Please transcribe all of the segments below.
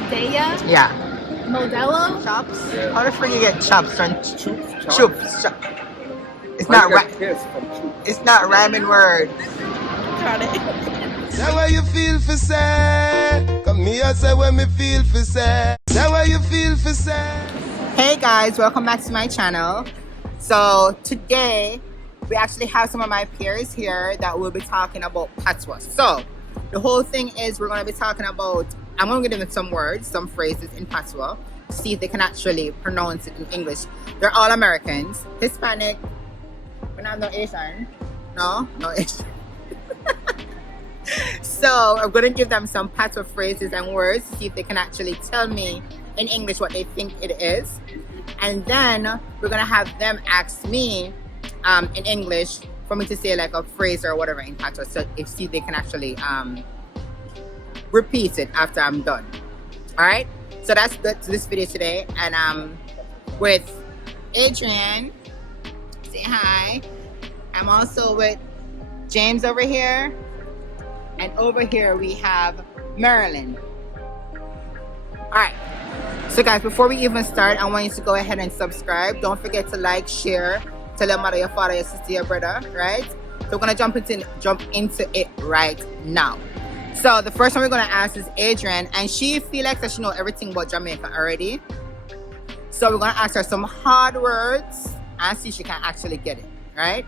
Medea, Yeah. Modelo, Chops? Yeah. How the frick you get chops from Choops. choops? It's not right. It's not rhyming words. got it. Say what you feel for say. Come here, say what me feel for say. Say what you feel for say. Hey guys, welcome back to my channel. So today we actually have some of my peers here that will be talking about patois. So the whole thing is we're going to be talking about, I'm going to give them some words, some phrases in patois to see if they can actually pronounce it in English. They're all Americans, Hispanic. We're not no Asian. No Asian. So I'm going to give them some patois phrases and words to see if they can actually tell me in English what they think it is. And then we're going to have them ask me in English for me to say like a phrase or whatever in patois, so if see if they can actually repeat it after I'm done. All right, so that's this video today, and with Adrian. Say hi. I'm also with James over here, and over here we have Marilyn. All right, so guys, before we even start, I want you to go ahead and subscribe. Don't forget to like, share, tell your mother, your father, your sister, your brother, right? So we're gonna jump into it right now. So the first one we're gonna ask is Adrian, and she feels like that she knows everything about Jamaica already. So we're gonna ask her some hard words and see if she can actually get it, right?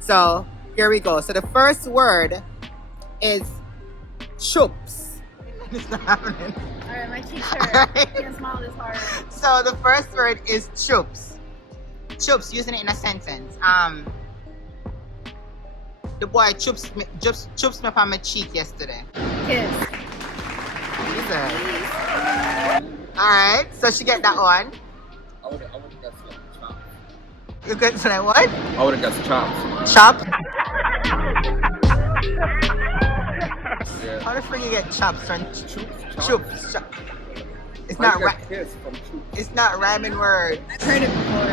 So here we go. So the first word is choops. It's not happening. Alright, my teacher can't smile this hard. So the first word is choops. Choops, using it in a sentence. The boy choops me on my cheek yesterday. Kiss. Alright, so she get that one. I would have got some chops. You get like what? I would have got some chops. Chop? Yeah. How the frick you get chops from choops? It's Why not you got kiss from choops? it's not rhyming words. I've heard it before,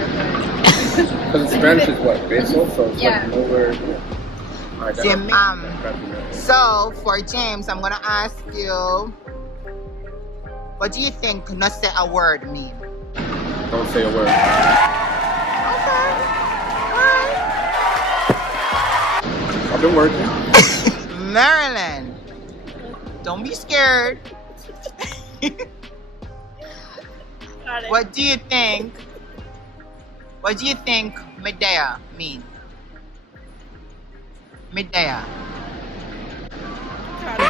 Because in Spanish is what? Beso? So it's Yeah. like nowhere. Alright, See, that's so for James, I'm gonna ask you, what do you think not say a word mean? Don't say a word. Okay. Alright. I've been working. Marilyn, don't be scared. got it. What do you think Medea mean? Medea. Got it.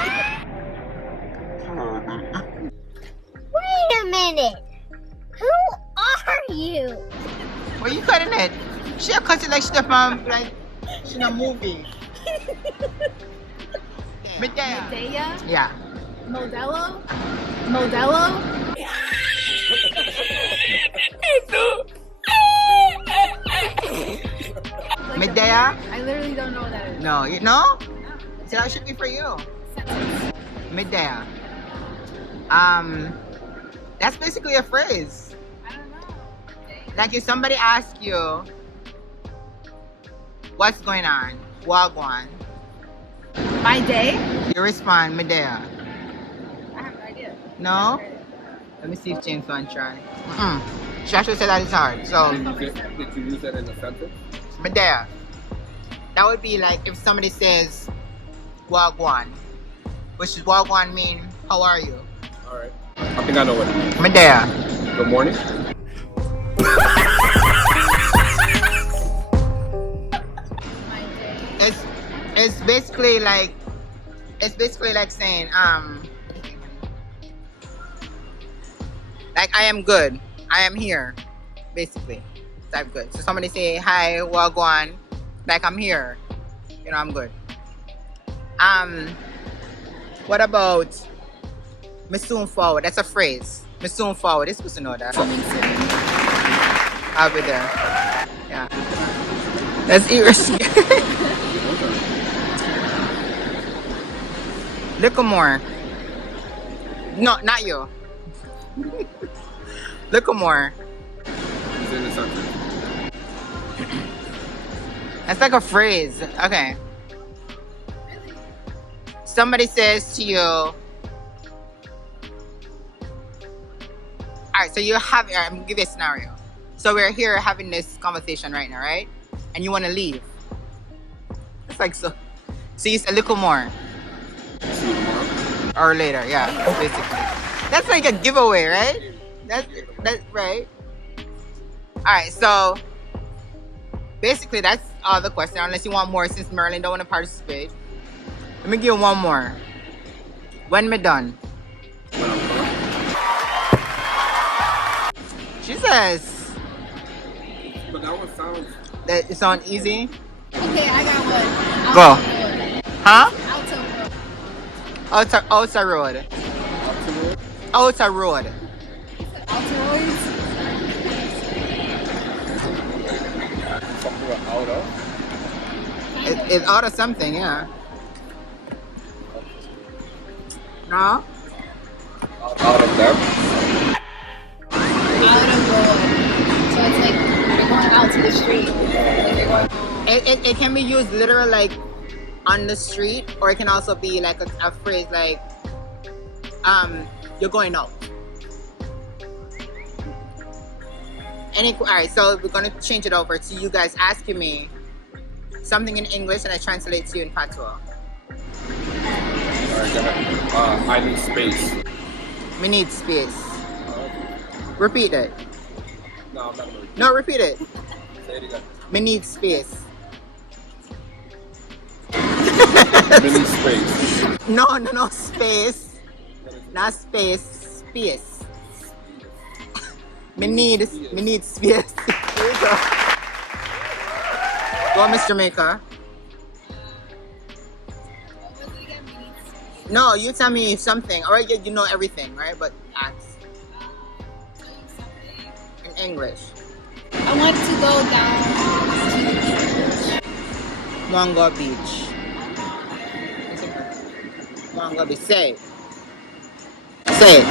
Wait a minute. Who are you? Where you cutting it? She a cut it like she like she in a movie. Medea. Medea, Yeah. Modelo. Medea? I literally don't know what that is. No, you know? So that should be for you. Medea. That's basically a phrase. I don't know. Like if somebody asks you, what's going on? Wagwan. My day? You respond, Medea. I have no idea. No? Let me see if James wants to try. She actually said that it's hard. So, Did you use that in a sentence? Medea. That would be like if somebody says Wagwan, which is Wagwan mean, how are you? Alright. I think I know what it means. Medea. Good morning. My day. It's basically like saying like I am good, I am here, basically type good. So somebody say hi Wagwan, like I'm here, you know, I'm good. What about me soon forward? That's a phrase. Me soon forward. You're supposed to know that. Coming soon. I'll be there. Yeah. That's irresponsible. Look more. No, not you. Look more. Use it in a sentence. That's like a phrase. Okay. Somebody says to you, right, so you have, I'm gonna give you a scenario. So we're here having this conversation right now, right? And you want to leave. It's like so. So you say a little more. Or later, yeah, basically. That's like a giveaway, right? That's right. Alright, so basically that's all the question. Unless you want more, since Merlin don't want to participate. Let me give you one more. When me done? She says But that one sounds. that it sound easy. Okay, I got one. Go. Huh? Alto road. Outer road. Outer road. Altoids. Something with out of. It's out of something, yeah. No? Out of them. Out of road. So it's like you're going out to the street. Like you're going. It can be used literal like on the street, or it can also be like a phrase like you're going out. Alright, so we're gonna change it over to you guys asking me something in English and I translate to you in Patois. Alright, I need space. We need space. Repeat it. No, I'm not gonna. No, repeat it. Say it again. We need space. Mini space. No, space. Not space, space. Me need space. Here you go. Go, Miss Jamaica. No, you tell me something. Or you know everything, right? But ask. In English. I want to go down to the beach. Mongo Beach. Mongo Beach. Say it. Say it. We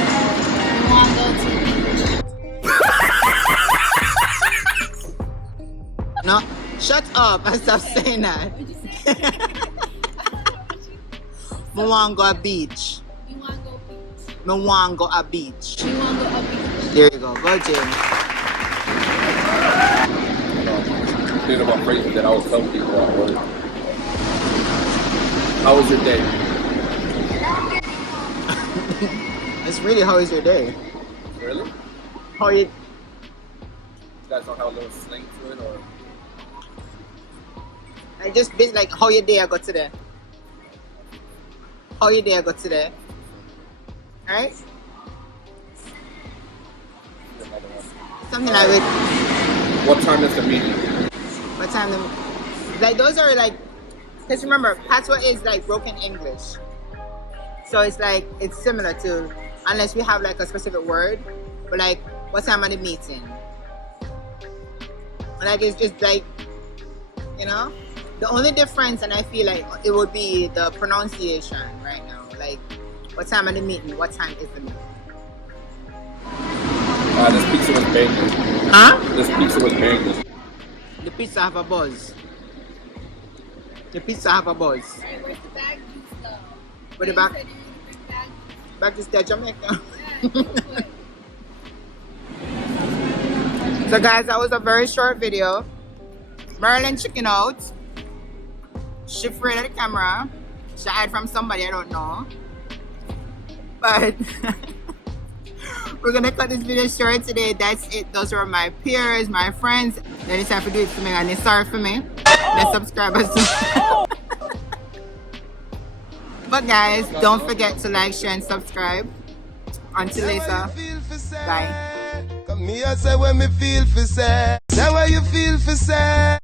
want to go to the beach. No, shut up and stop saying that. Me want go a beach. We want to go beach. Me want go a beach. We want to go a beach. There you go. Go, Jim. Think about phrases that I was telling people at work. How was your day? It's really, how is your day? Really? How you? You guys don't have a little slang to it, or? I just been like, how your day I got today? How your day I got today? Alright? Something like with What time is the meeting? what time like those are like, because remember Patois is like broken English, so it's like it's similar to, unless we have like a specific word, but like what time are the meeting, like it's just like, you know, the only difference, and I feel like it would be the pronunciation right now, like what time are the meeting, what time is the meeting. This pizza was banging. Huh? This pizza was banging. The pizza have a buzz. The pizza have a buzz. Alright, where's the bag juice though? Where the back? You said you need to bring bag juice. Back to stay Jamaica. Yeah, go for it. So guys, that was a very short video. Merlin chicken out. She afraid of the camera. She hide from somebody, I don't know. But we're gonna cut this video short today. That's it. Those were my peers, my friends. Then it's time to do it for me, and it's sorry for me. Let's subscribe as well. But guys, don't forget to like, share, and subscribe. Until later. Bye. Come here, say when me feel for say. Say what you feel for say.